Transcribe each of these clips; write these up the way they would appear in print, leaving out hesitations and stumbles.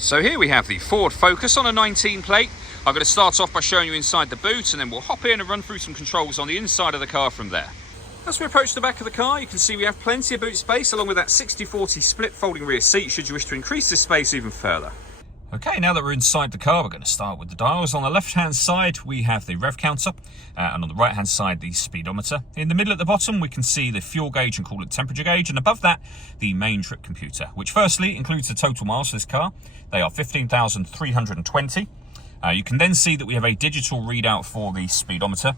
So here we have the Ford Focus on a 19 plate. I'm going to start off by showing you inside the boot, and then we'll hop in and run through some controls on the inside of the car from there. As we approach the back of the car, you can see we have plenty of boot space along with that 60/40 split folding rear seat should you wish to increase this space even further. Okay, now that we're inside the car, we're going to start with the dials. On the left-hand side, we have the rev counter, and on the right-hand side, the speedometer. In the middle at the bottom, we can see the fuel gauge and coolant temperature gauge, and above that, the main trip computer, which firstly includes the total miles for this car. They are 15,320. You can then see that we have a digital readout for the speedometer.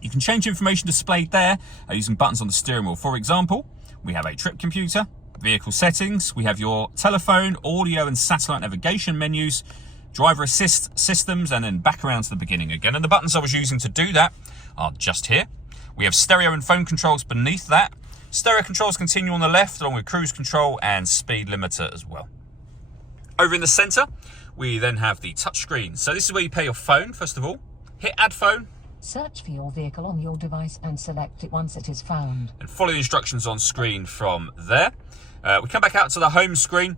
You can change information displayed there using buttons on the steering wheel. For example, we have a trip computer, vehicle settings, we have your telephone, audio and satellite navigation menus, driver assist systems, and then back around to the beginning again. And the buttons I was using to do that are just here. We have stereo and phone controls beneath that. Stereo controls continue on the left, along with cruise control and speed limiter as well. Over in the center, we then have the touch screen. So this is where you pair your phone, first of all. Hit add phone. Search for your vehicle on your device and select it once it is found. And follow the instructions on screen from there. We come back out to the home screen.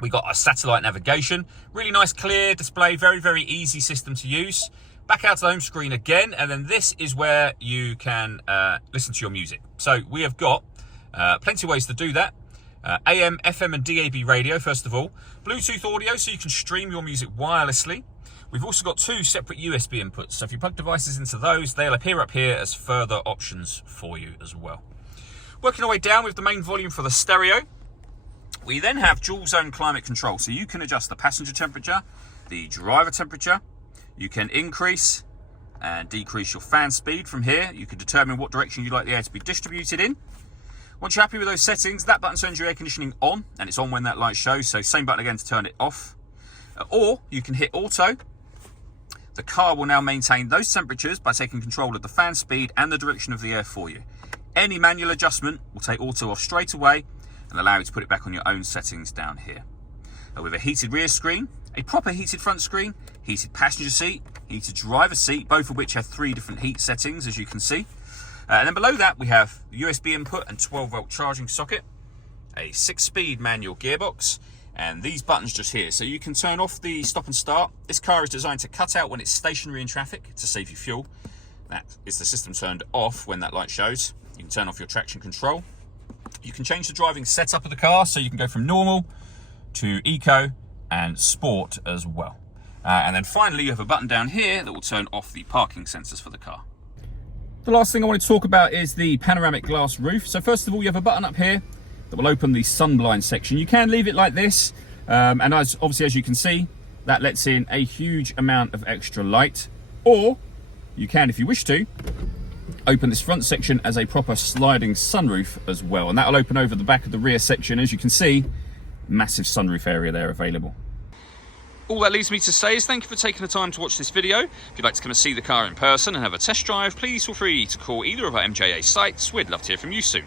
We got a satellite navigation. Really nice, clear display. Very, very easy system to use. Back out to the home screen again. And then this is where you can listen to your music. So we have got plenty of ways to do that. AM, FM and DAB radio, first of all. Bluetooth audio, so you can stream your music wirelessly. We've also got two separate USB inputs. So if you plug devices into those, they'll appear up here as further options for you as well. Working our way down with the main volume for the stereo, we then have dual zone climate control. So you can adjust the passenger temperature, the driver temperature. You can increase and decrease your fan speed from here. You can determine what direction you'd like the air to be distributed in. Once you're happy with those settings, that button turns your air conditioning on, and it's on when that light shows. So same button again to turn it off. Or you can hit auto. The car will now maintain those temperatures by taking control of the fan speed and the direction of the air for you. Any manual adjustment will take auto off straight away and allow you to put it back on your own settings down here. With a heated rear screen, a proper heated front screen, heated passenger seat, heated driver seat, both of which have 3 different heat settings, as you can see. And then below that, we have the USB input and 12-volt charging socket, a 6-speed manual gearbox, and these buttons just here. So you can turn off the stop and start. This car is designed to cut out when it's stationary in traffic to save you fuel. That is the system turned off when that light shows. You can turn off your traction control. You can change the driving setup of the car, so you can go from normal to eco and sport as well. And then finally, you have a button down here that will turn off the parking sensors for the car. The last thing I want to talk about is the panoramic glass roof. So first of all, you have a button up here that will open the sunblind section. You can leave it like this, and obviously as you can see, that lets in a huge amount of extra light. Or you can, if you wish to, open this front section as a proper sliding sunroof as well, and that will open over the back of the rear section. As you can see, massive sunroof area there available. All that leaves me to say is thank you for taking the time to watch this video. If you'd like to come and see the car in person and have a test drive, please feel free to call either of our MJA sites. We'd love to hear from you soon.